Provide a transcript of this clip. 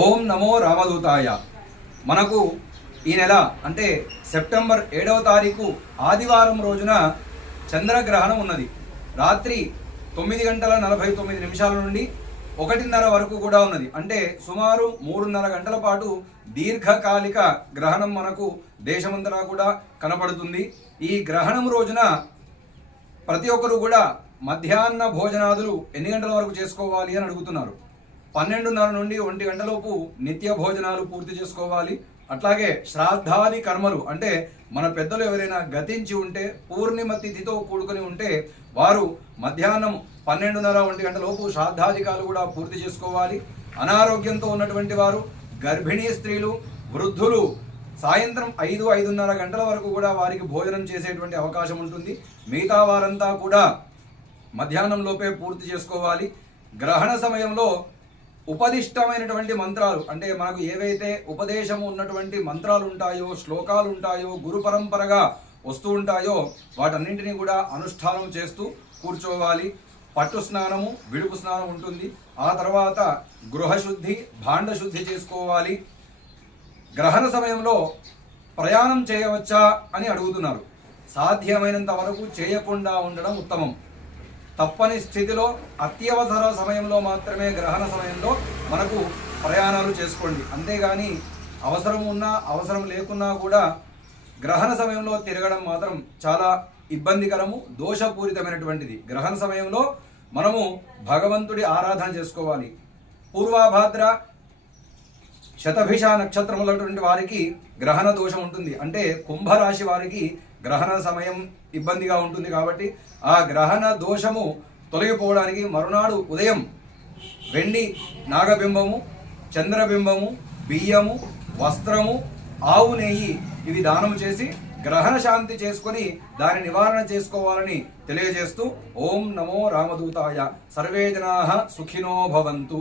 ఓం నమో రామదూతాయ. మనకు ఈ నెల అంటే సెప్టెంబర్ 7వ తారీఖు ఆదివారం రోజున చంద్రగ్రహణం ఉన్నది. రాత్రి 9:49 నుండి 1:30 వరకు కూడా ఉన్నది. అంటే సుమారు 3:30 గంటల పాటు దీర్ఘకాలిక గ్రహణం మనకు దేశమంతటా కూడా కనపడుతుంది. ఈ గ్రహణం రోజున ప్రతి ఒక్కరు కూడా మధ్యాహ్న భోజనాదులు ఎన్ని గంటల వరకు చేసుకోవాలి అని అడుగుతున్నారు. 12:30 నుండి 1 గంటలోపు నిత్య భోజనాలు పూర్తి చేసుకోవాలి. అట్లాగే శ్రాద్ధాది కర్మలు అంటే మన పెద్దలు ఎవరైనా గతించి ఉంటే పూర్ణిమ తిథితో కూడుకొని ఉంటే వారు మధ్యాహ్నం 12:30 1 గంటలోపు శ్రాద్ధాధికాలు కూడా పూర్తి చేసుకోవాలి. అనారోగ్యంతో ఉన్నటువంటి వారు, గర్భిణీ స్త్రీలు, వృద్ధులు సాయంత్రం 5-5:30 గంటల వరకు కూడా వారికి భోజనం చేసేటువంటి అవకాశం ఉంటుంది. మిగతా వారంతా కూడా మధ్యాహ్నం లోపే పూర్తి చేసుకోవాలి. గ్రహణ సమయంలో ఉపదిష్టమైనటువంటి మంత్రాలు అంటే మనకు ఏవైతే ఉపదేశము ఉన్నటువంటి మంత్రాలు ఉంటాయో, శ్లోకాలు ఉంటాయో, గురు పరంపరగా వస్తూ ఉంటాయో వాటన్నింటినీ కూడా అనుష్ఠానం చేస్తూ కూర్చోవాలి. పట్టు స్నానము, విడుపు స్నానం ఉంటుంది. ఆ తర్వాత గృహశుద్ధి, భాండ శుద్ధి చేసుకోవాలి. గ్రహణ సమయంలో ప్రయాణం చేయవచ్చా అని అడుగుతున్నారు. సాధ్యమైనంత వరకు చేయకుండా ఉండడం ఉత్తమం. తప్పని స్థితిలో అత్యవసర సమయంలో మాత్రమే గ్రహణ సమయంలో మనకు ప్రయాణాలు చేసుకోండి. అంతేగాని అవసరం ఉన్నా అవసరం లేకున్నా కూడా గ్రహణ సమయంలో తిరగడం మాత్రం చాలా ఇబ్బందికరము, దోషపూరితమైనటువంటిది. గ్రహణ సమయంలో మనము భగవంతుడి ఆరాధన చేసుకోవాలి. పూర్వాభాద్ర శతభిష నక్షత్రములటువంటి వారికి గ్రహణ దోషం ఉంటుంది. అంటే కుంభరాశి వారికి గ్రహణ సమయం ఇబ్బందిగా ఉంటుంది. కాబట్టి ఆ గ్రహణ దోషము తొలగిపోవడానికి మరునాడు ఉదయం వెండి నాగబింబము, చంద్రబింబము, బియ్యము, వస్త్రము, ఆవు నెయ్యి ఇవి దానం చేసి గ్రహణ శాంతి చేసుకొని దాని నివారణ చేసుకోవాలని తెలియజేస్తూ ఓం నమో రామదూతాయ. సర్వే జనాః సుఖినో భవంతు.